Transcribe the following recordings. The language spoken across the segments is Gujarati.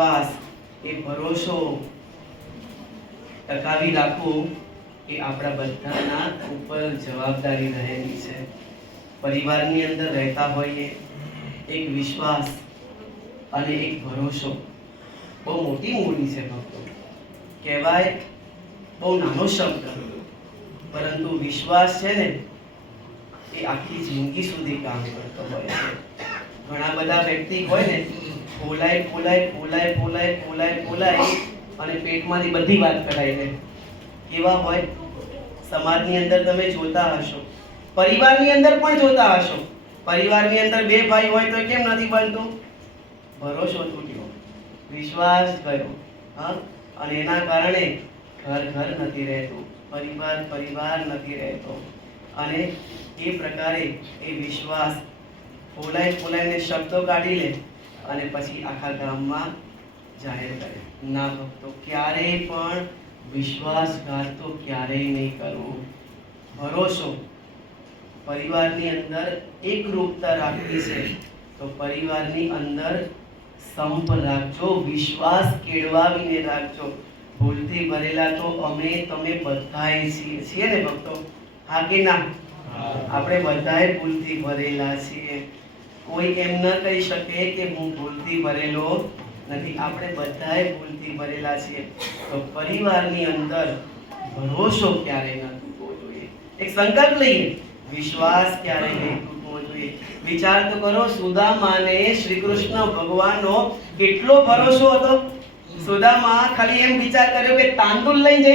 વિશ્વાસ, એ ભરોસો ટકાવી રાખવું એ આપણા બધાના ઉપર જવાબદારી રહેલી છે. પરિવારની અંદર રહેતા હોઈએ, એક વિશ્વાસ અને એક ભરોસો બહુ મોટી મૂડી છે ભક્તો. કહેવાય બહુ નાનો શબ્દ, પરંતુ વિશ્વાસ છે ને એ આખી જિંદગી સુધી કામ કરતો હોય છે. ઘણા બધા વ્યક્તિ હોય ને, બોલાય અને પેટમાંથી બધી વાત કઢાઈ લે. કેવા હોય? સમાજની અંદર તમે જોતા હશો, પરિવારની અંદર પણ જોતા હશો. પરિવારની અંદર બે ભાઈ હોય તો કેમ નથી બનતું? ભરોસો તૂટ્યો, વિશ્વાસ ગયો, અને એના કારણે ઘર નથી રહેતું, પરિવાર નથી રહેતો. અને એ પ્રકારે એ વિશ્વાસ ફોલાઈને શબ્દો કાઢી લે અને પછી આખા ગામમાં જાહેર કરે. ના ભક્તો, ક્યારેય પણ વિશ્વાસઘાત તો ક્યારેય નહીં કરવું. ભરોસો, પરિવારની અંદર એકરૂપતા રાખવી છે તો પરિવારની અંદર સંપ રાખજો, વિશ્વાસ કેળવાવીને રાખજો. ભૂલથી ભરેલા તો અમે તમે બધાય છીએ ને ભક્તો? હા કે ના? આપણે બધાય ભૂલથી ભરેલા છીએ. કોઈ એમ ન કહી શકે કે હું ભૂલથી ભરેલો નથી. આપણે બધાય ભૂલથી ભરેલા છીએ. તો પરિવારની અંદર ભરોસો ક્યારેય ન તૂટવો જોઈએ. એક સંકલ્પ લઈએ, વિશ્વાસ ક્યારેય નહીં તૂટવો જોઈએ. વિચાર તો કરો, સુદામાને શ્રી કૃષ્ણ ભગવાનનો કેટલો ભરોસો હતો. સુદામા ખાલી એમ વિચાર કર્યો કે તાંદુલ લઈને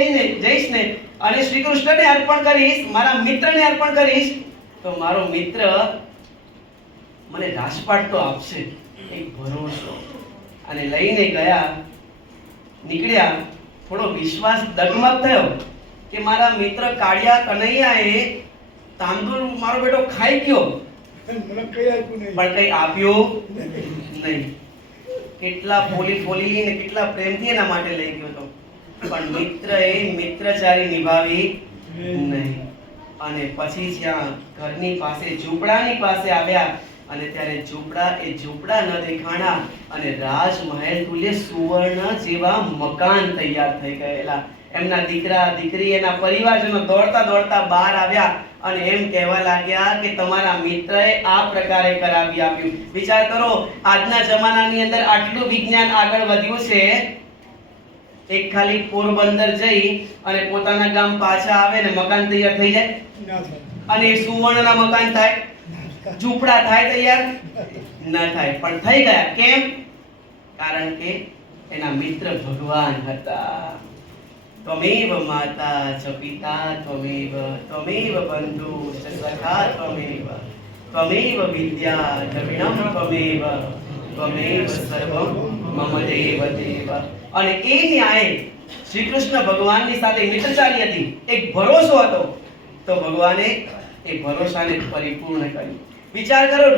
જઈશ ને અને શ્રી કૃષ્ણને અર્પણ કરીશ, મારા મિત્રને અર્પણ કરીશ, તો મારો મિત્ર મને રાજપાટ તો આપશે. એક ભરોસો. અને લઈને ગયા, નીકળ્યા, થોડો વિશ્વાસ ડગમગ થયો કે મારા મિત્ર કાળિયા કનૈયાએ તાંદુલ મારો બેટો ખાઈ ગયો, પણ કઈ આપ્યું નહીં. કેટલા ફોલી ને કેટલા પ્રેમથી એના માટે લઈ ગયો હતો, પણ મિત્રએ મિત્રચારી નિભાવી નહીં. અને પછી જ્યાં ઘરની પાસે ઝૂંપડાની પાસે આવ્યા અને ત્યારે ઝૂંપડા ન દેખાણા અને રાજમહેલ તુલ્ય સુવર્ણ જેવા મકાન તૈયાર થઈ ગયેલા. એમના દીકરા દીકરી એના પરિવારજનો દોડતા બહાર આવ્યા અને એમ કહેવા લાગ્યા કે તમારા મિત્રએ આ પ્રકારે કરાવી આપ્યું. વિચાર કરો, આજના જમાનાની અંદર આટલું વિજ્ઞાન આગળ વધ્યું છે, એક ખાલી પોરબંદર જઈ અને પોતાના ગામ પાછા આવે ને મકાન તૈયાર થઈ જાય? અને સુવર્ણના મકાન થાય, ઝૂંપડા થાય તૈયાર? ન થાય. પણ થઈ ગયા. કેમ? કારણ કે એના મિત્ર ભગવાન હતા. ત્વમેવ માતા ચ પિતા ત્વમેવ, ત્વમેવ બંધુ ચ સખા ત્વમેવ, ત્વમેવ વિદ્યા દ્રવિણમ ત્વમેવ, ત્વમેવ સર્વમ મમ દેવ દેવ. અને એ ન્યાય શ્રી કૃષ્ણ ભગવાનની સાથે મિત્રચારી હતી, એક ભરોસો હતો, તો ભગવાને એ ભરોસાને પરિપૂર્ણ કર્યું. વિચાર કરો.